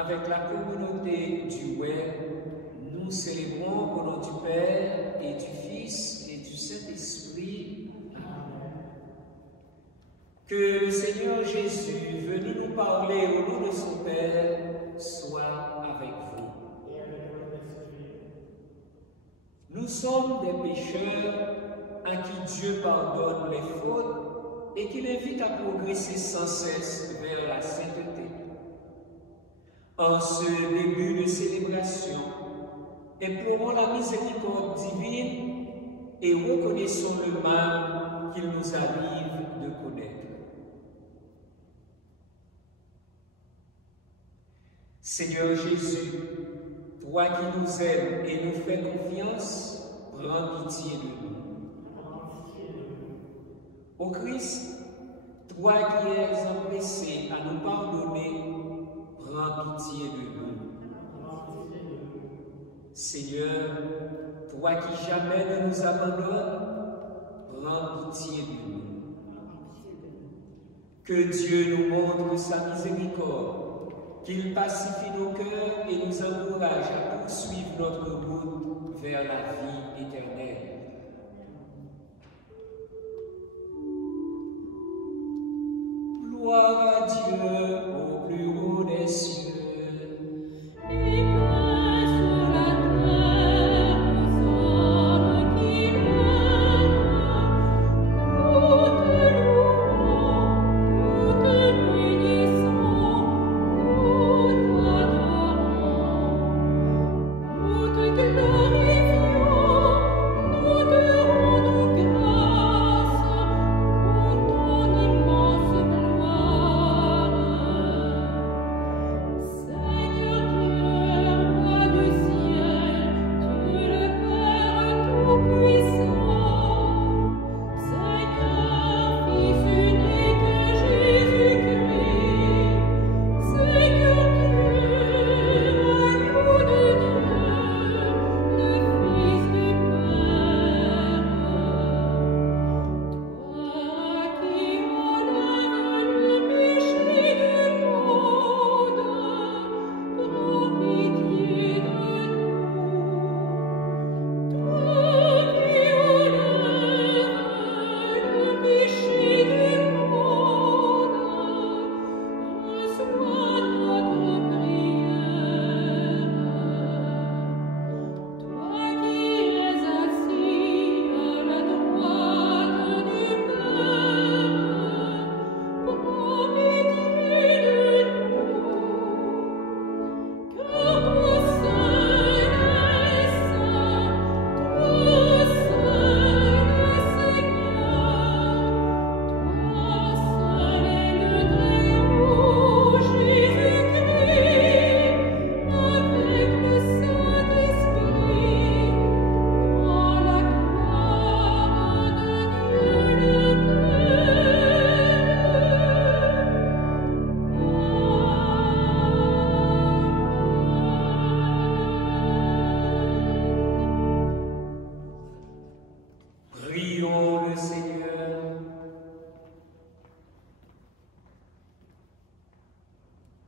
avec la communauté du web, nous célébrons au nom du Père et du Fils et du Saint-Esprit. Amen. Que le Seigneur Jésus, venu nous parler au nom de son Père, soit avec vous. Nous sommes des pécheurs à qui Dieu pardonne les fautes et qui l'invite à progresser sans cesse vers la sainteté. En ce début de célébration, implorons la miséricorde divine et reconnaissons le mal qu'il nous arrive de connaître. Seigneur Jésus, toi qui nous aimes et nous fais confiance, prends pitié de nous. Ô Christ, toi qui es empressé à nous pardonner, prends pitié de nous. Seigneur, toi qui jamais ne nous abandonnes, prends pitié de nous. Que Dieu nous montre sa miséricorde, qu'il pacifie nos cœurs et nous encourage à poursuivre notre route vers la vie éternelle. Gloire à Dieu au plus haut des cieux.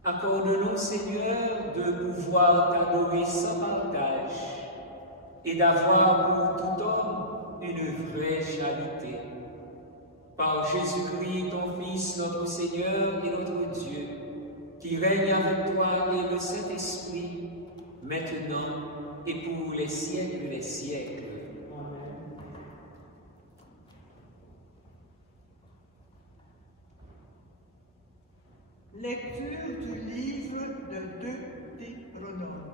Accorde-nous, Seigneur, de pouvoir t'adorer sans partage et d'avoir pour tout homme une vraie charité. Par Jésus-Christ, ton Fils, notre Seigneur et notre Dieu, qui règne avec toi et le Saint-Esprit, maintenant et pour les siècles des siècles. Amen. Lecture du livre de Deutéronome.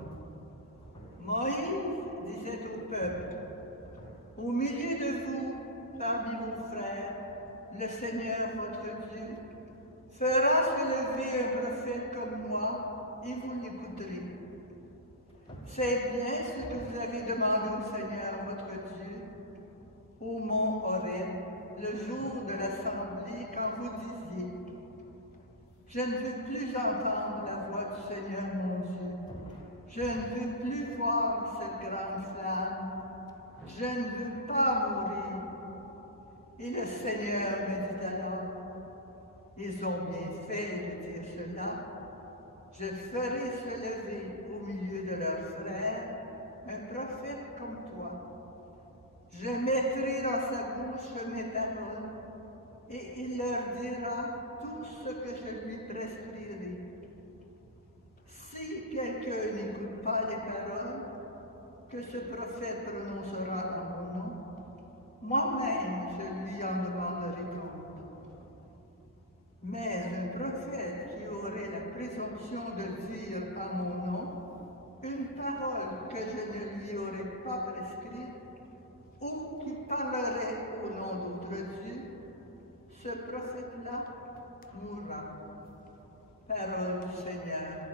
Moïse disait au peuple: au milieu de vous, parmi vos frères, le Seigneur votre Dieu fera se lever un prophète comme moi et vous l'écouterez. C'est bien ce que vous avez demandé au Seigneur votre Dieu au mont Horeb le jour de l'assemblée quand vous disiez: je ne veux plus entendre la voix du Seigneur mon Dieu. Je ne veux plus voir cette grande flamme. Je ne veux pas mourir. Et le Seigneur me dit alors: ils ont bien fait de dire cela. Je ferai se lever au milieu de leurs frères un prophète comme toi. Je mettrai dans sa bouche mes paroles et il leur dira tout ce que je lui prescrirai. Si quelqu'un n'écoute pas les paroles que ce prophète prononcera en mon nom, moi-même je lui en demanderai compte. Mais un prophète qui aurait la présomption de dire en mon nom une parole que je ne lui aurais pas prescrite, ou qui parlerait au nom d'autre Dieu, ce prophète-là mourra. Parole du Seigneur.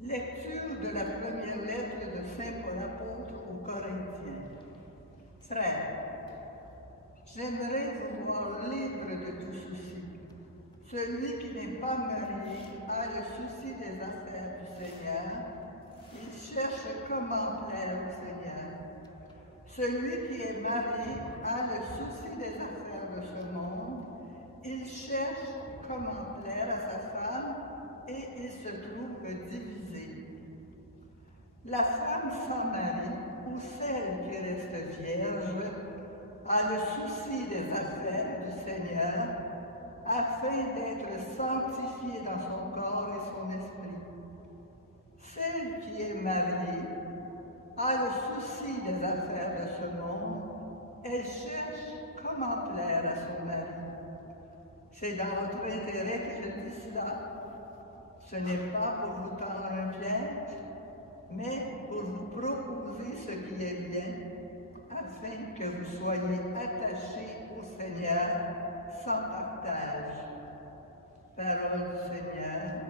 Lecture de la première lettre de Saint Paul apôtre aux Corinthiens. Frères, j'aimerais vous voir libre de tout souci. Celui qui n'est pas marié a le souci des affaires du Seigneur. Il cherche comment plaire au Seigneur. Celui qui est marié a le souci des affaires de ce monde. Il cherche comment plaire à sa femme et il se trouve divisé. La femme sans mari ou celle qui reste vierge a le souci des affaires du Seigneur afin d'être sanctifiée dans son corps et son esprit. Celle qui est mariée a le souci des affaires de ce monde. Elle cherche comment plaire à son mari. C'est dans votre intérêt que je dis cela. Ce n'est pas pour vous tendre un piège, mais pour vous proposer ce qui est bien, afin que vous soyez attachés au Seigneur sans partage. Parole du Seigneur.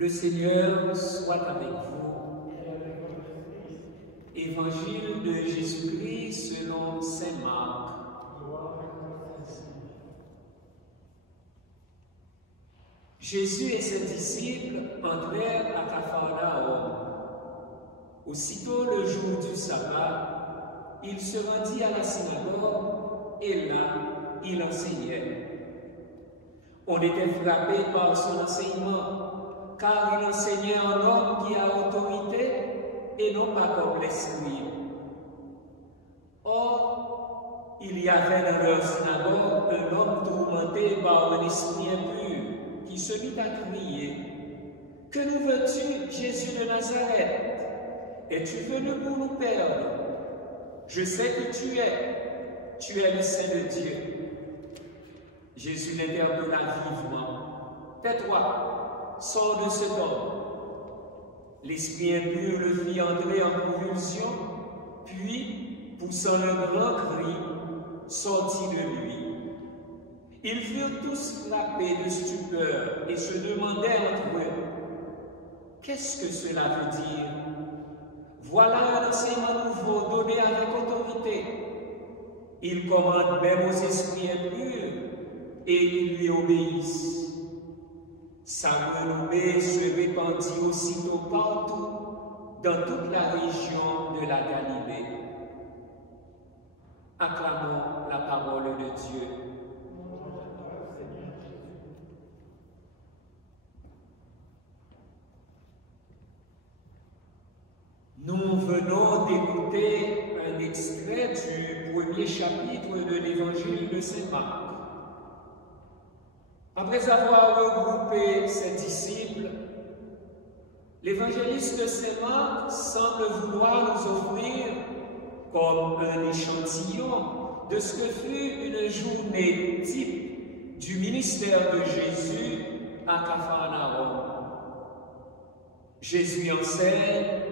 Le Seigneur soit avec vous. Évangile de Jésus-Christ selon saint Marc. Jésus et ses disciples entrèrent à Capharnaüm. Aussitôt le jour du sabbat, il se rendit à la synagogue et là, il enseignait. On était frappé par son enseignement, car il enseignait un homme qui a autorité et non pas comme les scribes. Or, il y avait dans leur synagogue un homme tourmenté par un esprit impur qui se mit à crier: « Que nous veux-tu, Jésus de Nazareth? Es-tu venu pour nous perdre? Je sais que tu es le Saint de Dieu. » Jésus l'interpella vivement. « Tais-toi, sors de cet homme. » L'esprit impur le fit entrer en convulsion, puis, poussant un grand cri, sortit de lui. Ils furent tous frappés de stupeur et se demandèrent entre eux: « Qu'est-ce que cela veut dire? Voilà un enseignement nouveau donné avec autorité. Il commande même aux esprits impurs et ils lui obéissent. » Sa renommée se répandit aussitôt partout dans toute la région de la Galilée. Acclamons la parole de Dieu. Nous venons d'écouter un extrait du premier chapitre de l'évangile de saint Marc. Après avoir regroupé ses disciples, l'évangéliste de saint Marc semble vouloir nous offrir comme un échantillon de ce que fut une journée type du ministère de Jésus à Capharnaüm. Jésus enseigne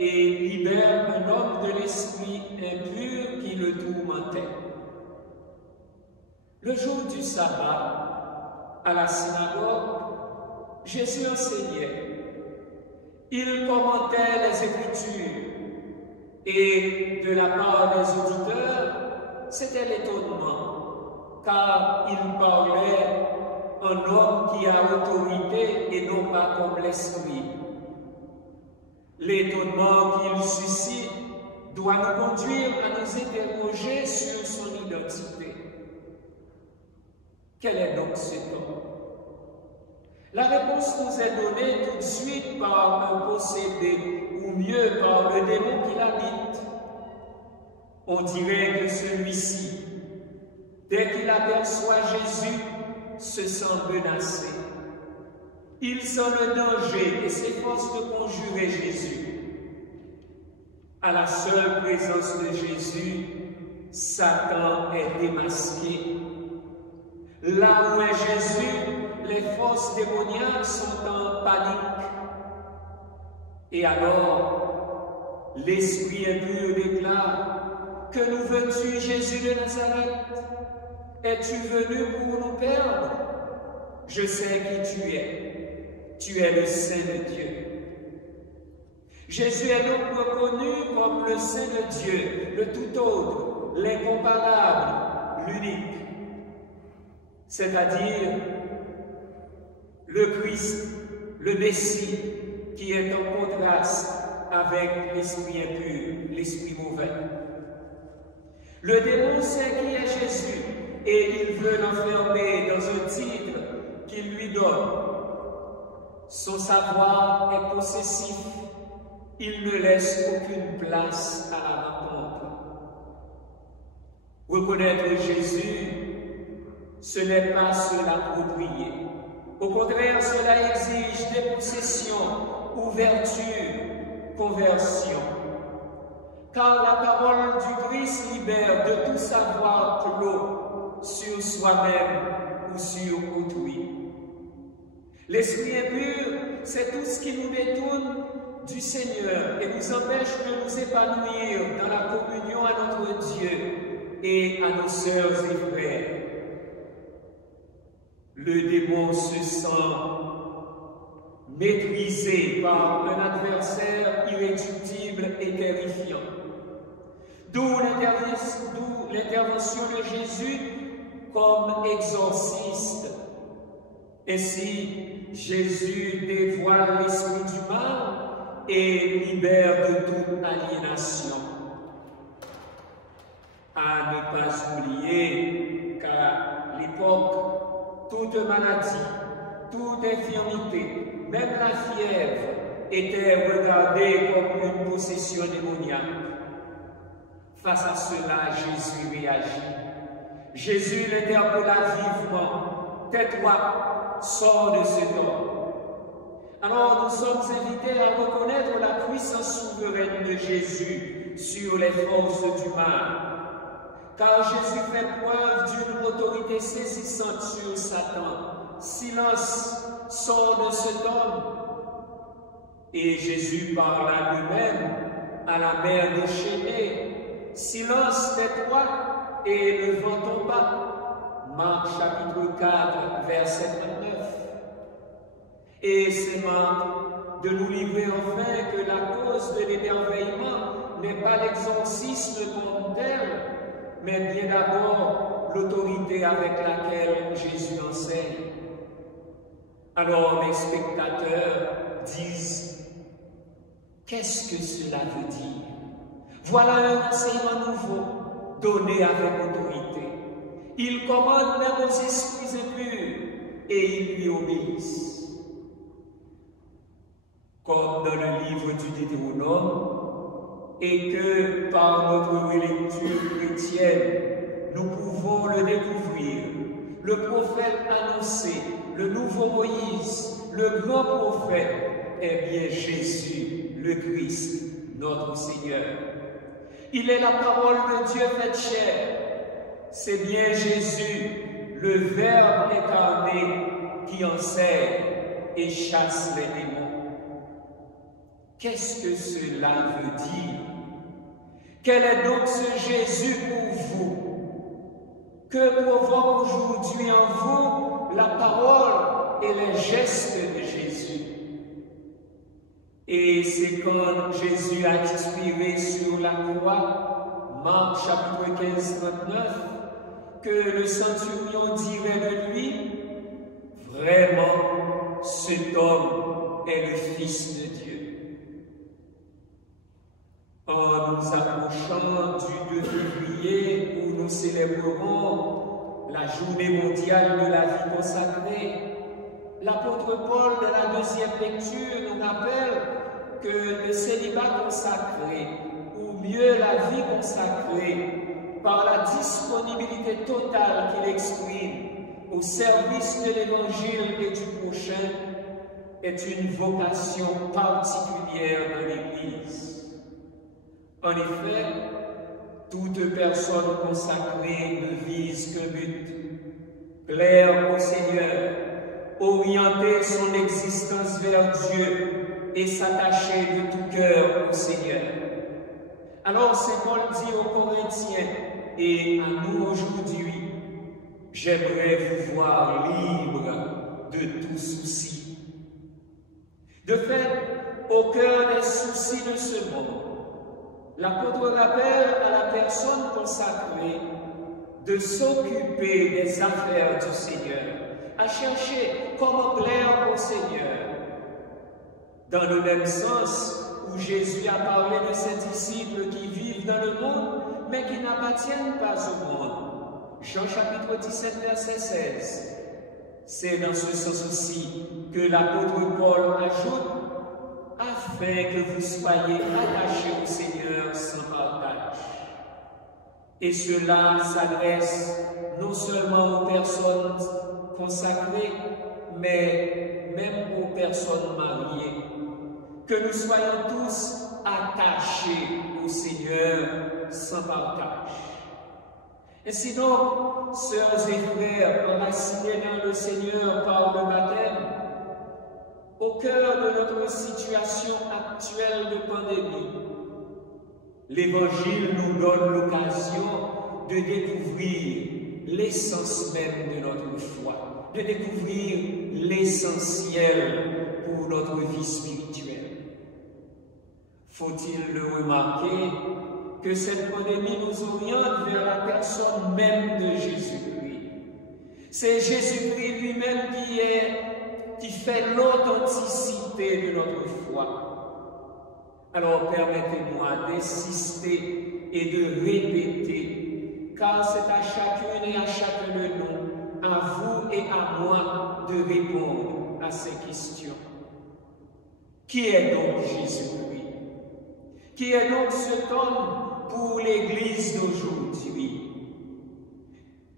et libère un homme de l'esprit impur qui le tourmentait. Le jour du sabbat, à la synagogue, Jésus enseignait. Il commentait les Écritures et de la part des auditeurs, c'était l'étonnement, car il parlait un homme qui a autorité et non pas comme l'esprit. L'étonnement qu'il suscite doit nous conduire à nous interroger sur son identité. Quel est donc cet homme? La réponse nous est donnée tout de suite par un possédé, ou mieux par le démon qui l'habite. On dirait que celui-ci, dès qu'il aperçoit Jésus, se sent menacé. Il sent le danger et s'efforce de conjurer Jésus. À la seule présence de Jésus, Satan est démasqué. Là où est Jésus, les forces démoniaques sont en panique. Et alors, l'esprit impur déclare: « Que nous veux-tu, Jésus de Nazareth? Es-tu venu pour nous perdre? Je sais qui tu es. Tu es le Saint de Dieu. » Jésus est donc reconnu comme le Saint de Dieu, le tout autre, l'incomparable, l'unique. C'est-à-dire le Christ, le Messie, qui est en contraste avec l'esprit impur, l'esprit mauvais. Le démon sait qui est Jésus et il veut l'enfermer dans un titre qu'il lui donne. Son savoir est possessif. Il ne laisse aucune place à la rencontre. Reconnaître Jésus, ce n'est pas se l'approprier. Au contraire, cela exige dépossession, ouverture, conversion. Car la parole du Christ libère de tout savoir clos sur soi-même ou sur autrui. L'esprit impur, c'est tout ce qui nous détourne du Seigneur et nous empêche de nous épanouir dans la communion à notre Dieu et à nos sœurs et frères. Le démon se sent maîtrisé par un adversaire irréductible et terrifiant. D'où l'intervention de Jésus comme exorciste. Ainsi, Jésus dévoile l'esprit du mal et libère de toute aliénation. À ne pas oublier qu'à l'époque, toute maladie, toute infirmité, même la fièvre, était regardée comme une possession démoniaque. Face à cela, Jésus réagit. Jésus l'interpella vivement. Tais-toi, sors de cet homme. Alors nous sommes invités à reconnaître la puissance souveraine de Jésus sur les forces du mal. Car Jésus fait preuve d'une autorité saisissante sur Satan. Silence, sors de cet homme. Et Jésus parla de même à la mer déchaînée. Silence, tais-toi, et le vent tomba. Marc chapitre 4, verset 39. Et c'est Marc de nous livrer enfin que la cause de l'émerveillement n'est pas l'exorcisme comme tel, mais bien d'abord l'autorité avec laquelle Jésus enseigne. Alors les spectateurs disent, qu'est-ce que cela veut dire? Voilà un enseignement nouveau, donné avec autorité. Il commande même aux esprits impurs et ils lui obéissent. Comme dans le livre du Deutéronome, et que par notre relecture chrétienne, nous pouvons le découvrir. Le prophète annoncé, le nouveau Moïse, le grand prophète, est bien Jésus, le Christ, notre Seigneur. Il est la parole de Dieu faite chair. C'est bien Jésus, le Verbe incarné, qui enseigne et chasse les démons. Qu'est-ce que cela veut dire? Quel est donc ce Jésus pour vous? Que provoque aujourd'hui en vous la parole et les gestes de Jésus? Et c'est quand Jésus a expiré sur la croix, Marc chapitre 15, 39, que le centurion dirait de lui, vraiment, cet homme est le Fils de Dieu. En nous approchant du 2 février où nous célébrerons la journée mondiale de la vie consacrée, l'apôtre Paul, dans la deuxième lecture, nous rappelle que le célibat consacré, ou mieux la vie consacrée, par la disponibilité totale qu'il exprime au service de l'Évangile et du prochain, est une vocation particulière de l'Église. En effet, toute personne consacrée ne vise qu'un but, plaire au Seigneur, orienter son existence vers Dieu et s'attacher de tout cœur au Seigneur. Alors c'est Paul dit aux Corinthiens et à nous aujourd'hui, j'aimerais vous voir libre de tout souci. De fait, au cœur des soucis de ce monde, l'apôtre rappelle à la personne consacrée de s'occuper des affaires du Seigneur, à chercher comment plaire au Seigneur. Dans le même sens où Jésus a parlé de ses disciples qui vivent dans le monde, mais qui n'appartiennent pas au monde. Jean chapitre 17, verset 16. C'est dans ce sens aussi que l'apôtre Paul ajoute, afin que vous soyez attachés au Seigneur sans partage. Et cela s'adresse non seulement aux personnes consacrées, mais même aux personnes mariées. Que nous soyons tous attachés au Seigneur sans partage. Ainsi donc, sœurs et frères, enracinés dans le Seigneur par le baptême, au cœur de notre situation actuelle de pandémie, l'Évangile nous donne l'occasion de découvrir l'essence même de notre foi, de découvrir l'essentiel pour notre vie spirituelle. Faut-il le remarquer que cette pandémie nous oriente vers la personne même de Jésus-Christ. C'est Jésus-Christ lui-même qui fait l'authenticité de notre foi. Alors permettez-moi d'insister et de répéter, car c'est à chacune et à chacun de nous, à vous et à moi, de répondre à ces questions. Qui est donc Jésus-Christ? Qui est donc cet homme pour l'Église d'aujourd'hui?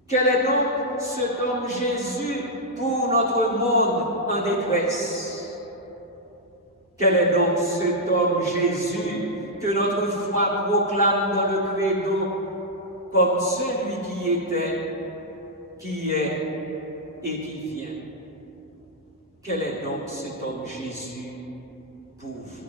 Quel est donc cet homme Jésus pour notre monde en détresse? Quel est donc cet homme Jésus que notre foi proclame dans le credo comme celui qui était, qui est et qui vient? Quel est donc cet homme Jésus pour vous?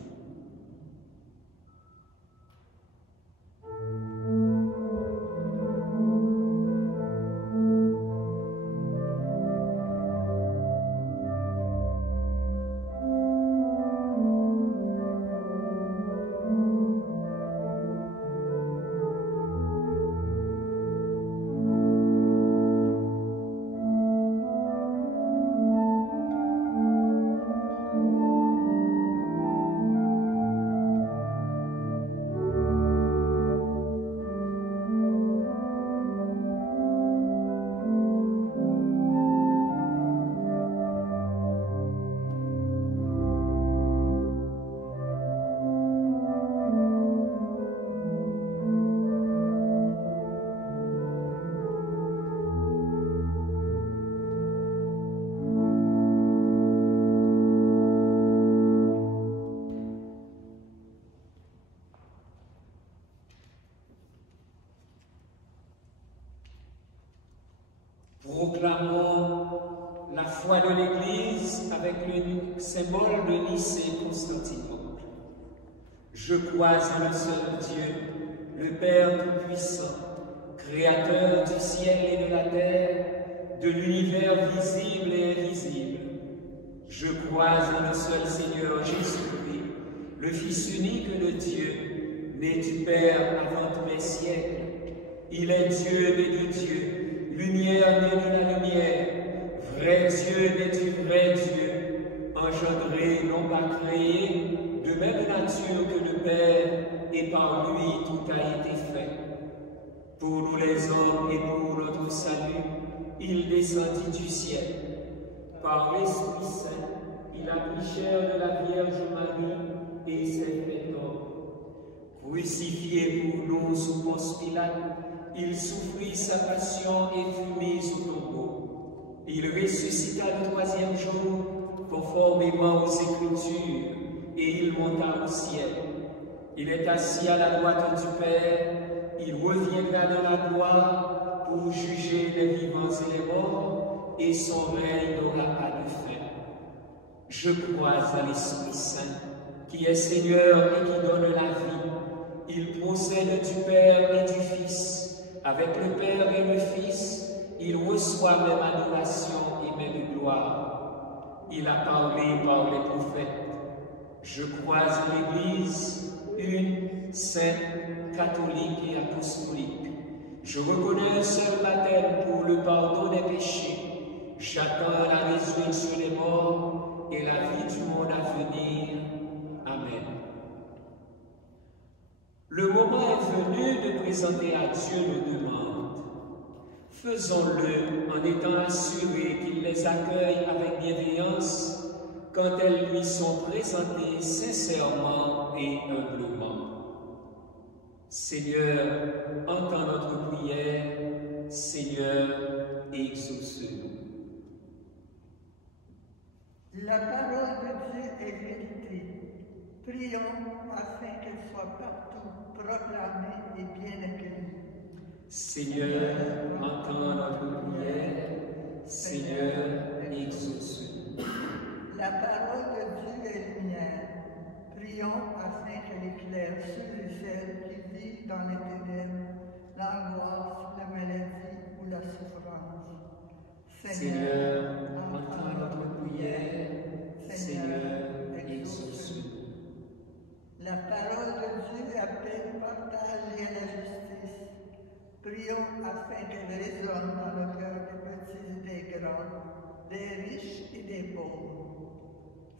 Proclamons la foi de l'Église avec le symbole de Nicée-Constantinople. Je crois en le seul Dieu, le Père Tout-Puissant, Créateur du ciel et de la terre, de l'univers visible et invisible. Je crois en le seul Seigneur Jésus-Christ, le Fils unique de Dieu, né du Père avant tous les siècles. Il est Dieu né de Dieu, lumière née de la lumière, vrai Dieu né du vrai Dieu, engendré, non pas créé, de même nature que le Père, et par lui tout a été fait. Pour nous les hommes et pour notre salut, il descendit du ciel. Par l'Esprit Saint, il a pris chair de la Vierge Marie et s'est fait homme. Crucifié pour nous sous Ponce Pilate, il souffrit sa passion et fut mis au tombeau. Il ressuscita le troisième jour, conformément aux Écritures, et il monta au ciel. Il est assis à la droite du Père, il reviendra dans la gloire pour juger les vivants et les morts, et son règne n'aura pas de fin. Je crois à l'Esprit Saint, qui est Seigneur et qui donne la vie. Il procède du Père et du Fils. Avec le Père et le Fils, il reçoit même adoration et même gloire. Il a parlé par les prophètes. Je crois en l'Église, une, sainte, catholique et apostolique. Je reconnais un seul baptême pour le pardon des péchés. J'attends la résurrection des morts et la vie du monde à venir. Amen. Le moment est venu de présenter à Dieu nos demandes. Faisons-le en étant assurés qu'il les accueille avec bienveillance quand elles lui sont présentées sincèrement et humblement. Seigneur, entends notre prière. Seigneur, exauce-nous. La parole de Dieu est vérité. Prions afin qu'elle soit partout proclamée et bien accueillie. Seigneur, entends notre prière. Seigneur, exauce-nous. La parole de Dieu est lumière. Prions afin qu'elle éclaire ceux et celles qui vivent dans les ténèbres, l'angoisse, la maladie ou la souffrance. Seigneur, entends notre prière. Seigneur,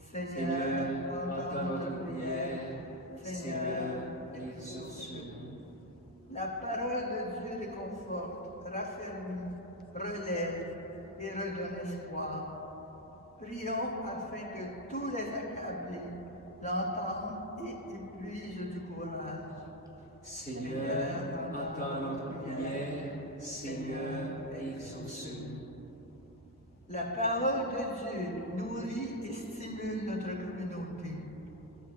Seigneur, entends notre prière. Seigneur, exauce sur nous. La parole de Dieu réconforte, raffermit, relève et redonne espoir. Prions afin que tous les accablés l'entendent et puisent du courage. Seigneur, entends notre prière. Seigneur, exauce sur nous. La parole de Dieu nourrit et stimule notre communauté.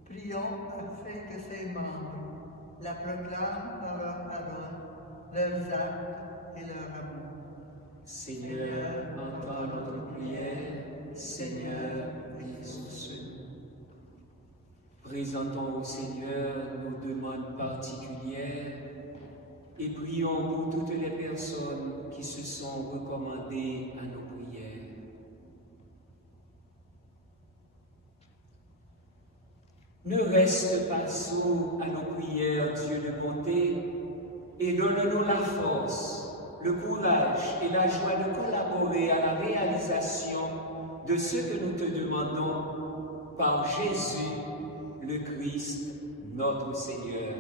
Prions afin que ses membres la proclament dans leurs paroles, leurs actes et leur amour. Seigneur, entends notre prière. Seigneur, exauce sur nous. Présentons au Seigneur nos demandes particulières et prions pour toutes les personnes qui se sont recommandées à nos prières. Ne reste pas sourd à nos prières, Dieu de bonté, et donne-nous la force, le courage et la joie de collaborer à la réalisation de ce que nous te demandons par Jésus, le Christ, notre Seigneur.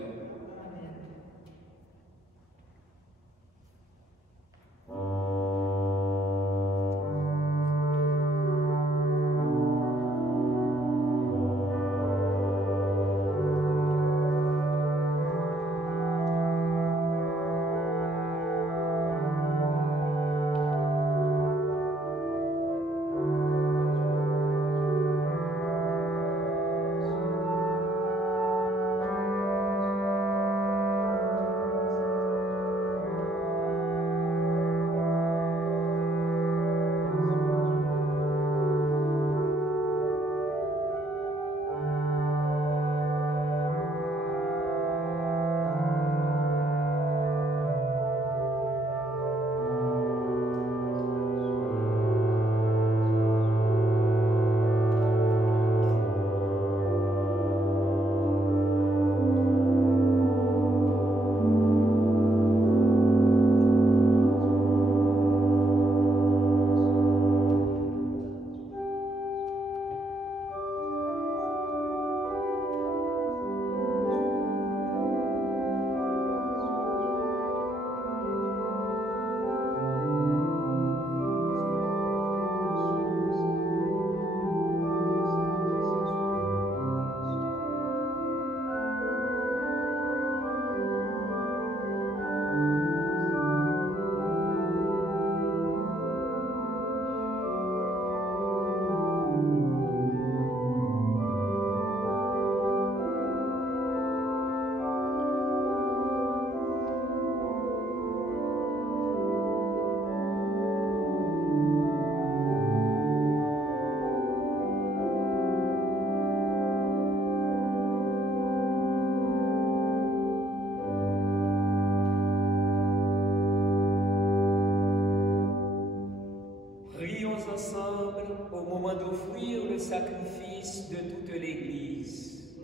D'offrir le sacrifice de toute l'Église.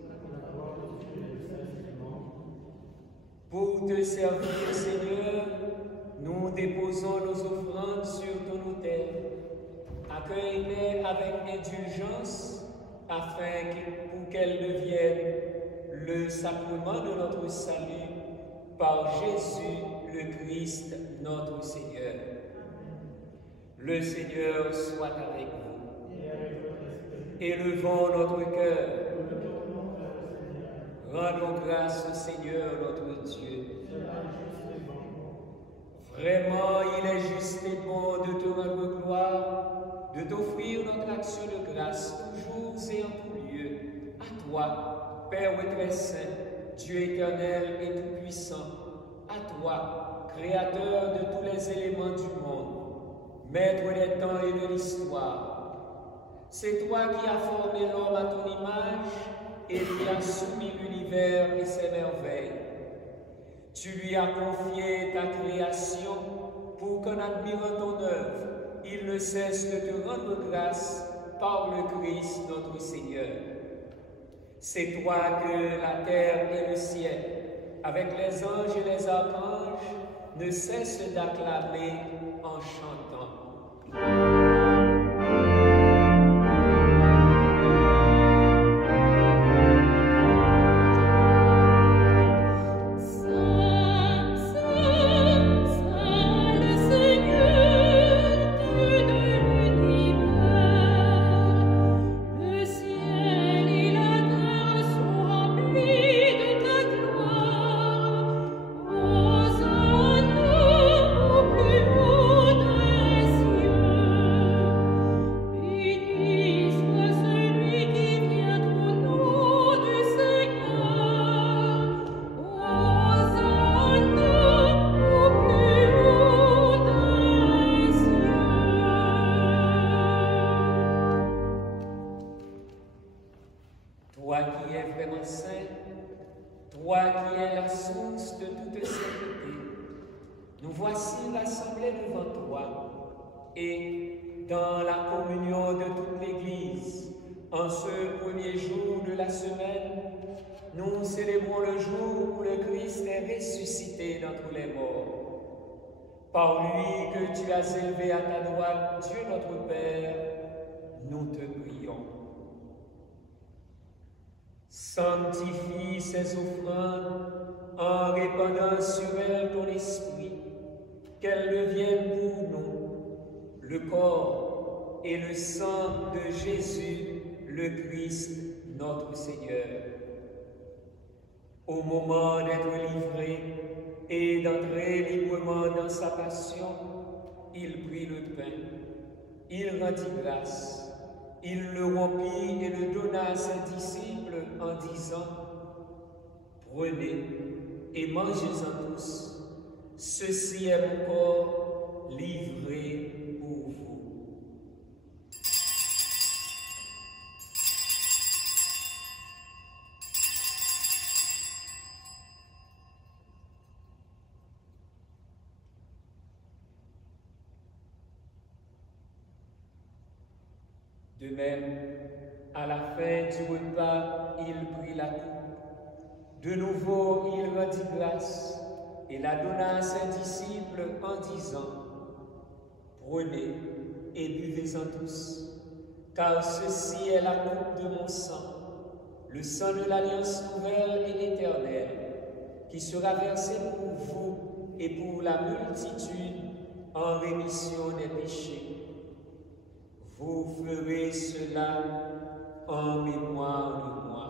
Pour te servir, Seigneur, nous déposons nos offrandes sur ton autel. Accueille-les avec indulgence, afin pour qu'elles deviennent le sacrement de notre salut par Jésus, le Christ, notre Seigneur. Le Seigneur soit avec vous. Élevons notre cœur. Rendons grâce au Seigneur notre Dieu. Vraiment, il est juste et bon de te rendre gloire, de t'offrir notre action de grâce, toujours et en tout lieu. À toi, Père très saint, Dieu éternel et tout-puissant, à toi, Créateur de tous les éléments du monde, Maître des temps et de l'histoire. C'est toi qui as formé l'homme à ton image et lui as soumis l'univers et ses merveilles. Tu lui as confié ta création pour qu'en admirant ton œuvre, il ne cesse de te rendre grâce par le Christ notre Seigneur. C'est toi que la terre et le ciel, avec les anges et les archanges, ne cessent d'acclamer en chantant. toi qui es vraiment saint, toi qui es la source de toute sainteté, nous voici rassemblés devant toi et dans la communion de toute l'Église, en ce premier jour de la semaine, nous célébrons le jour où le Christ est ressuscité d'entre les morts. Par lui que tu as élevé à ta droite, Dieu notre Père, nous te prions. Sanctifie ces offrandes en répandant sur elles ton esprit, qu'elles deviennent pour nous le corps et le sang de Jésus, le Christ, notre Seigneur. Au moment d'être livré et d'entrer librement dans sa passion, il prit le pain, il rendit grâce, il le rompit et le donna à ses disciples en disant: « Prenez et mangez-en tous, ceci est mon corps livré pour vous. » De même, à la fin du repas, il prit la coupe. De nouveau, il rendit grâce et la donna à ses disciples en disant: « Prenez et buvez-en tous, car ceci est la coupe de mon sang, le sang de l'alliance nouvelle et éternelle, qui sera versé pour vous et pour la multitude en rémission des péchés. Vous ferez cela en mémoire de moi. »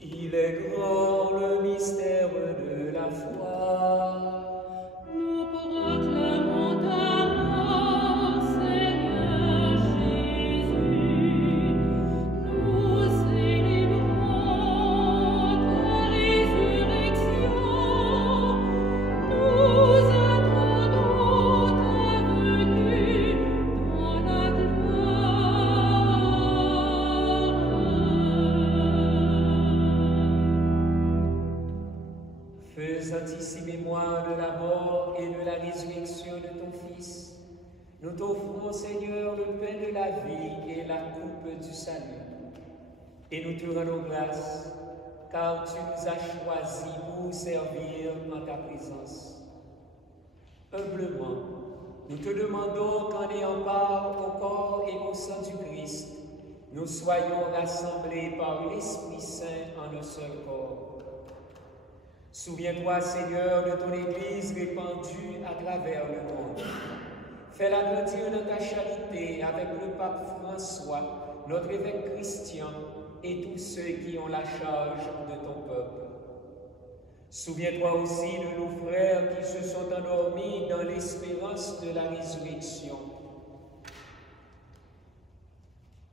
Il est grand le mystère de la foi. Nous proclamons ta mort, Seigneur Jésus. Nous célébrons ta résurrection. Nous attendons ta venue dans la gloire. Faisant ici mémoire de la mort et de la résurrection de ton Fils, nous t'offrons, Seigneur, le pain de la vie et la coupe du salut. Et nous te rendons grâce, car tu nous as choisis pour servir en ta présence. Humblement, nous te demandons qu'en ayant part au corps et au sang du Christ, nous soyons rassemblés par l'Esprit Saint en un seul corps. Souviens-toi, Seigneur, de ton Église répandue à travers le monde. Fais-la grandir dans ta charité avec le pape François, notre évêque Christian et tous ceux qui ont la charge de ton peuple. Souviens-toi aussi de nos frères qui se sont endormis dans l'espérance de la résurrection.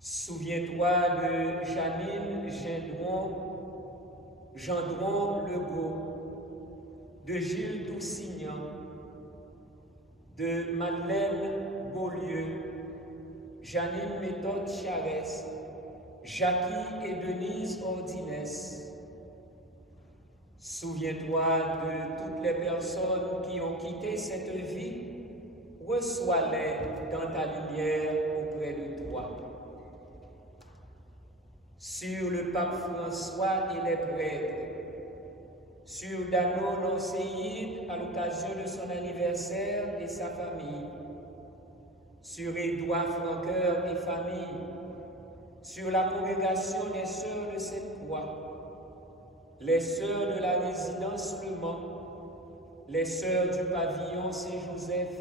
Souviens-toi de Janine Gendron Legault, de Gilles Toussignan, de Madeleine Beaulieu, Janine Méthode Charest, Jackie et Denise Ordinès. Souviens-toi de toutes les personnes qui ont quitté cette vie, reçois-les dans ta lumière auprès de toi. Sur le pape François et les prêtres, sur Dano Nonséide à l'occasion de son anniversaire et sa famille, sur Édouard Franqueur et famille, sur la congrégation des sœurs de cette croix, les sœurs de la résidence Le Mans, les sœurs du pavillon Saint-Joseph,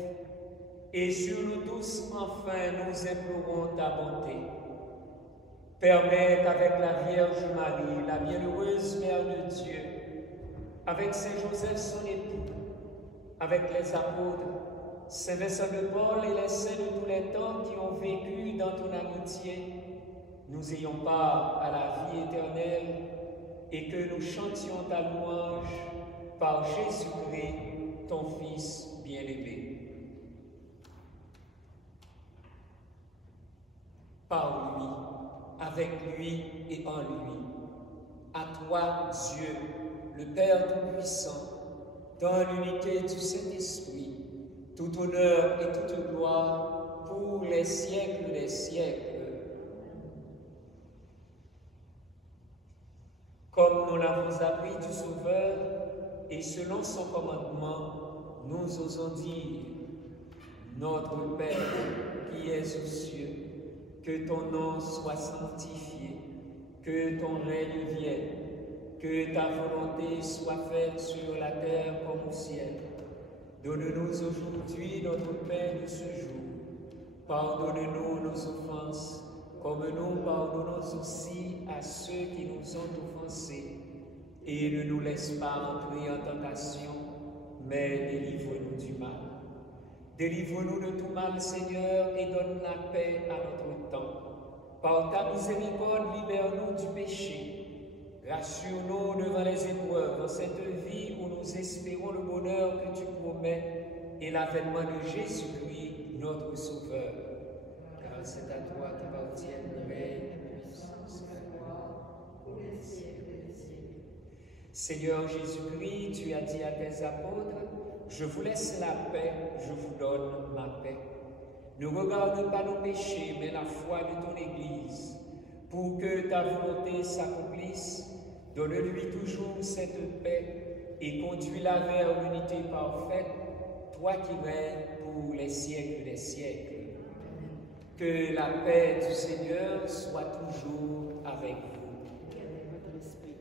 et sur nous tous, enfin, nous implorons ta bonté. Permets qu'avec la Vierge Marie, la bienheureuse Mère de Dieu, avec Saint Joseph son époux, avec les apôtres, Saint Vincent de Paul et les saints de tous les temps qui ont vécu dans ton amitié, nous ayons part à la vie éternelle et que nous chantions ta louange par Jésus-Christ, ton Fils bien-aimé. Par lui, avec lui et en lui, à toi, Dieu, le Père Tout-Puissant, dans l'unité du Saint-Esprit, tout honneur et toute gloire pour les siècles des siècles. Comme nous l'avons appris du Sauveur, et selon son commandement, nous osons dire, notre Père qui es aux cieux, que ton nom soit sanctifié, que ton règne vienne, que ta volonté soit faite sur la terre comme au ciel. Donne-nous aujourd'hui notre pain de ce jour. Pardonne-nous nos offenses, comme nous pardonnons aussi à ceux qui nous ont offensés. Et ne nous laisse pas entrer en tentation, mais délivre-nous du mal. Délivre-nous de tout mal, Seigneur, et donne la paix à notre temps. Par ta miséricorde, libère-nous du péché. Rassure-nous devant les épreuves, dans cette vie où nous espérons le bonheur que tu promets et l'avènement de Jésus-Christ, notre Sauveur. Car c'est à toi qu'appartiennent le règne, la puissance et la gloire pour les siècles des siècles. Seigneur Jésus-Christ, tu as dit à tes apôtres, je vous laisse la paix, je vous donne ma paix. Ne regarde pas nos péchés, mais la foi de ton Église. Pour que ta volonté s'accomplisse, donne-lui toujours cette paix et conduis-la vers l'unité parfaite, toi qui règnes pour les siècles des siècles. Que la paix du Seigneur soit toujours avec vous. Et avec votre esprit.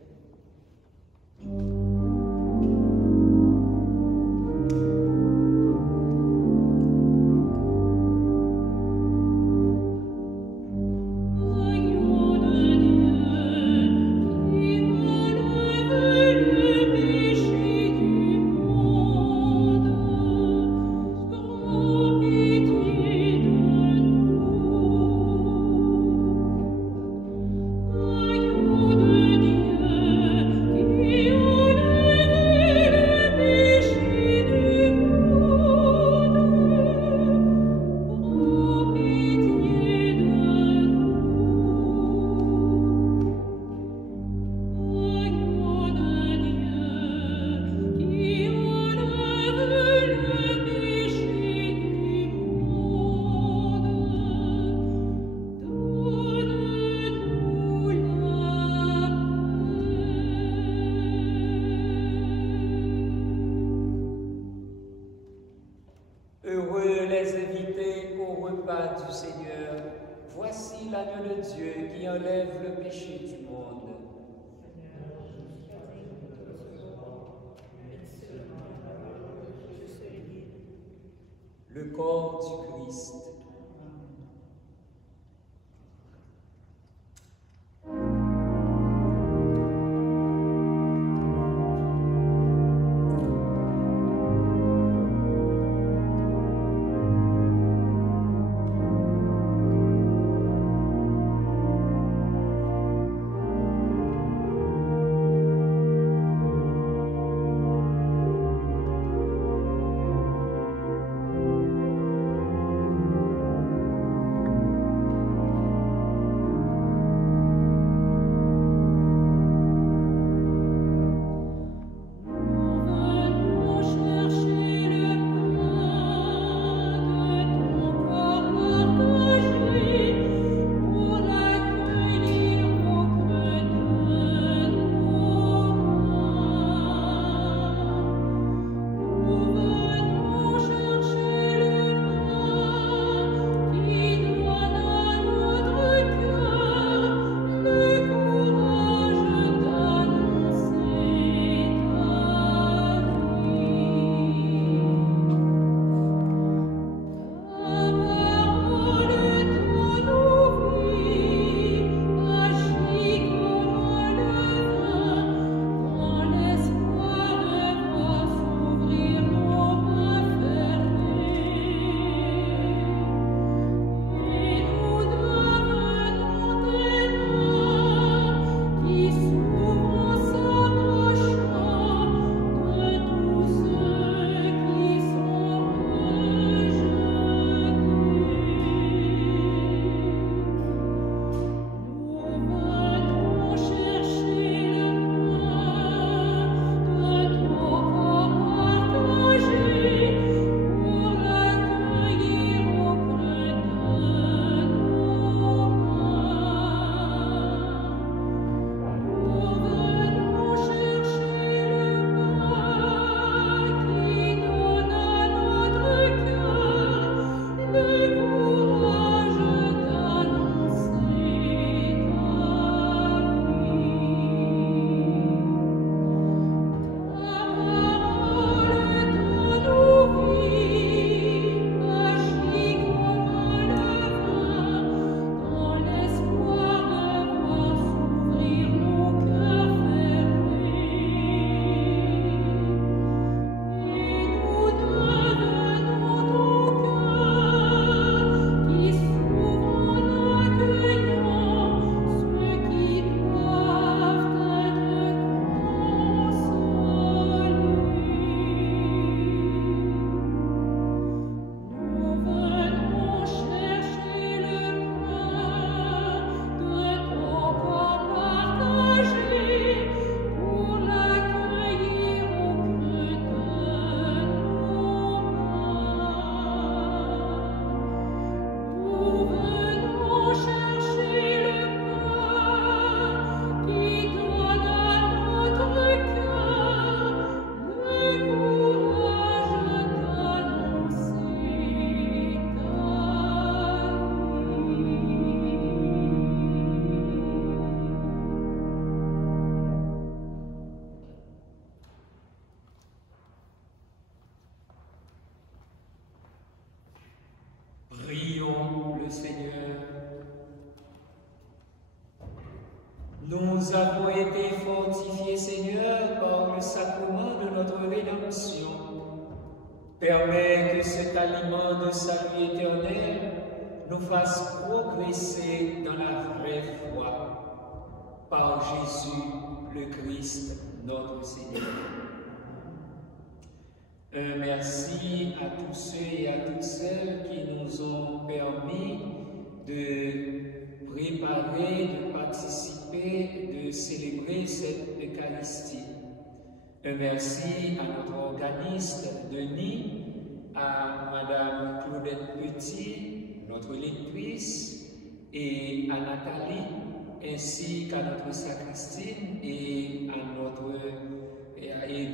Du Seigneur, voici l'agneau de Dieu qui enlève le péché du monde. Le corps du Christ. le Seigneur. Nous avons été fortifiés, Seigneur, par le sacrement de notre rédemption. Permets que cet aliment de salut éternel nous fasse progresser dans la vraie foi. Par Jésus, le Christ, notre Seigneur. Un merci à tous ceux et à toutes celles qui nous ont permis de préparer, de participer, de célébrer cette Eucharistie. Un merci à notre organiste Denis, à Madame Claudette Petit, notre lectrice, et à Nathalie, ainsi qu'à notre sacristine et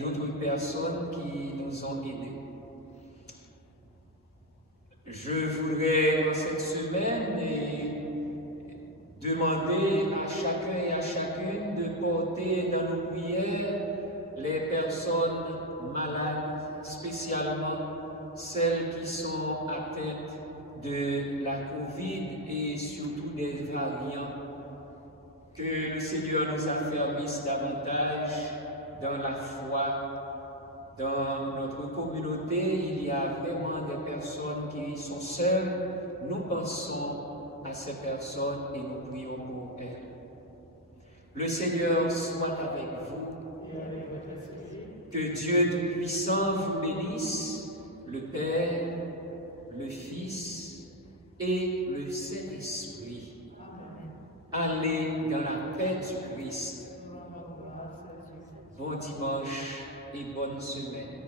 d'autres personnes qui nous ont aidés. Je voudrais dans cette semaine demander à chacun et à chacune de porter dans nos prières les personnes malades, spécialement celles qui sont atteintes de la Covid et surtout des variants. Que le Seigneur nous affermisse davantage dans la foi. Dans notre communauté, il y a vraiment des personnes qui sont seules. Nous pensons à ces personnes et nous prions pour elles. Le Seigneur soit avec vous. Que Dieu Tout-Puissant vous bénisse, le Père, le Fils et le Saint-Esprit. Allez dans la paix du Christ. Bon dimanche et bonne semaine.